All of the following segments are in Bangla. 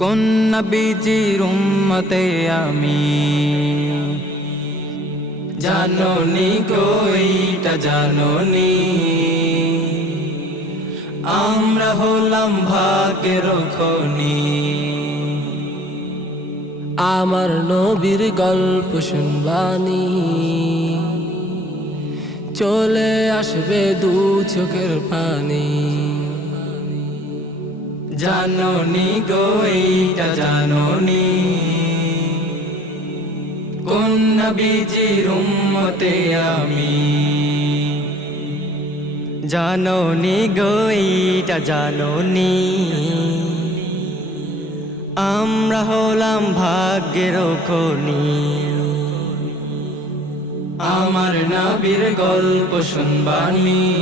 কোন নবীজির উম্মতে আমি? জাননি গো, এইটা জাননি। আমরা হলাম ভাগ্যের খনি। আমার নবীর গল্প শুনবানি। চলে আসবে দু চোখের পানি। জাননি গো, এইটা জাননি। কোন নবীজির উম্মতে আমি? জাননি গো জাননি। আমরা হলাম ভাগ্যের খনি। আমার নবীর গল্প শুনবানি।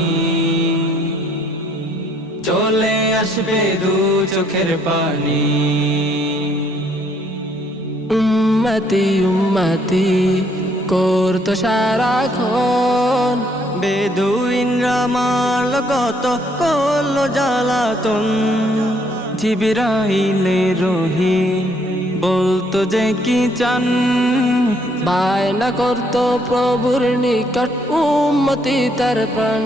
চলে আসবে দু চোখের পানি। উম্মতি উম্মতি করতো সারাক্ষণ। বেদুইনরা মারল গত কল জ্বালাতন। জিবিরাইলে রহি বলতো যে কি চান। বায়না করতো প্রভুর নিকট উম্মতি তার প্রাণ।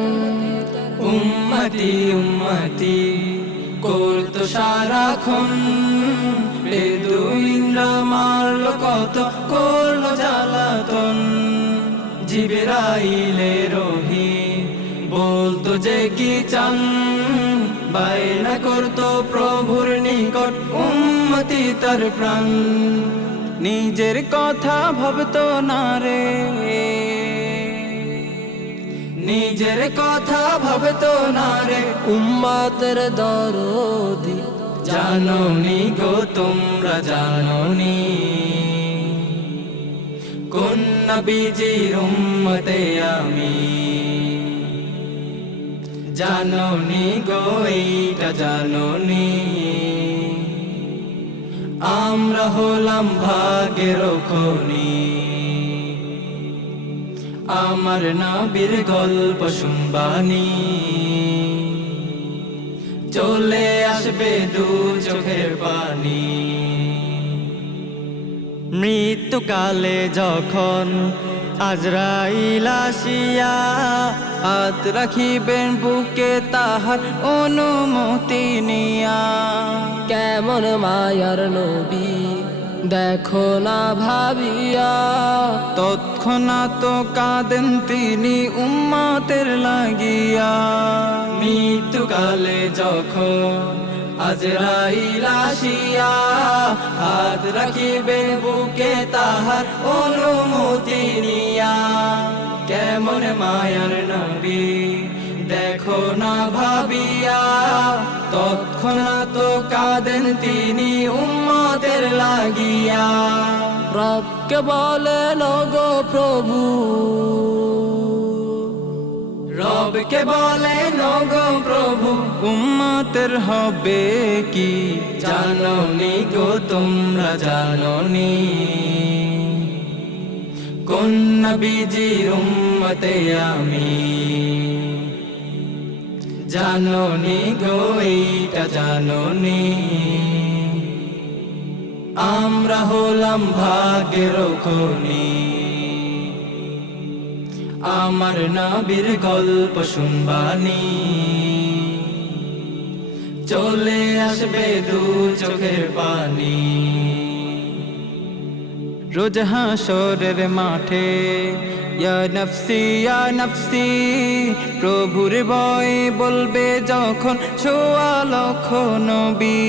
উম্মতি উম্মতি। করতো সারাক্ষণ। বেদুইনরা মারল কত, করল জ্বালাতন। জিবিরাইলে রহি বলতো যে কি চান, বায়না করতো প্রভুর নিকট উম্মতি তার প্রাণ। নিজের কথা ভাবতো না রে। নিজের কথা ভাবতো না রে উম্মাতের দরদি। জাননি গো তোমরা, জাননি। কোন নবীজির উম্মতে আমি? জাননি গো, এইটা জাননি। আমরা হলাম ভাগের খনি। আমার নবীর গল্প শুনবানি। চলে আসবে দু চোখের পানি। মৃত্যুকালে যখন আজরাইল আসিয়া হাত রাখিবেন বুকে তাহার অনুমতি নিয়া। কেমন মায়ার নবী, দেখো না ভাবিয়া। তৎক্ষণাৎ কাঁদেন তিনি উম্মাতের লাগিয়া। মৃত্যুকালে যখন আজরাইল আসিয়া হাত রাখিবেন তাহার অনুমতি নিয়া, কেমন মায়ার নবী দেখো না ভাবিয়া, তৎক্ষণাৎ কাঁদেন তিনি উম্মাদের লাগিয়া। রবকে বলে গো প্রভু। রবকে বলে নগো প্রভু। উম্মতের হবে কি জাননি গো তোমরা জাননি। কোন নবীজির উম্মতে আমি? জাননি গো এইটা জাননি। আমরা হলাম ভাগ্যের খনি। আমার নাবির গল্প শুনবানি। চলে আসবে দু চোখের পানি। রোজ হাসরের মাঠে ইয়া নফসি ইয়া নফসি প্রভুর বয় বলবে যখন ছোয়া লক্ষ নবী।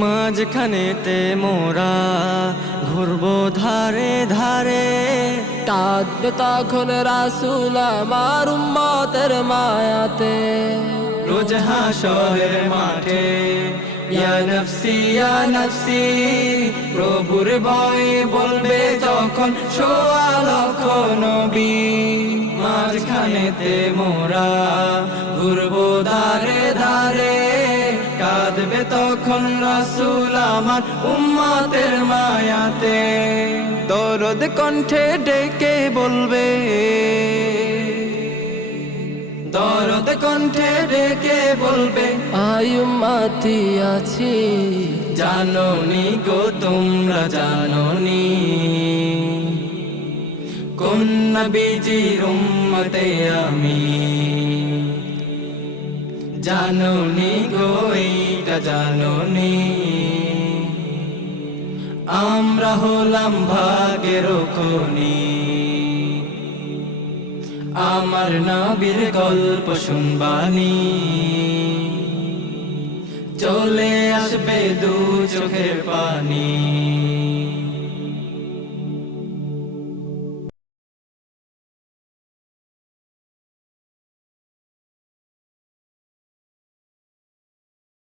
মাঝখানেতে মোরা ঘুরবো ধারে ধারে। কাঁদবে তখন রাসুল আমার উম্মতের মায়াতে। রোজ হাসরের মাঠে ইয়া নফসি ইয়া নফসি, প্রভুর ভয়ে বলবে যখন সোয়া লক্ষ নবী। মাঝখানেতে মোরা ঘুরবো ধারে ধারে কাঁদবে তখন রাসূল আমার উম্মতের মায়াতে। দরদ কণ্ঠে ডেকে বলবে দরদ কণ্ঠে ডেকে বলবে আয়ুমাতি আছি। জাননি গো তোমরা জাননি কোন নবীজির উম্মতে আমি? জাননি গো এইটা জাননি আমরা হলাম ভাগের খনি। আমার নবীর গল্প শুনবানি। চলে আসবে দু চোখের পানি।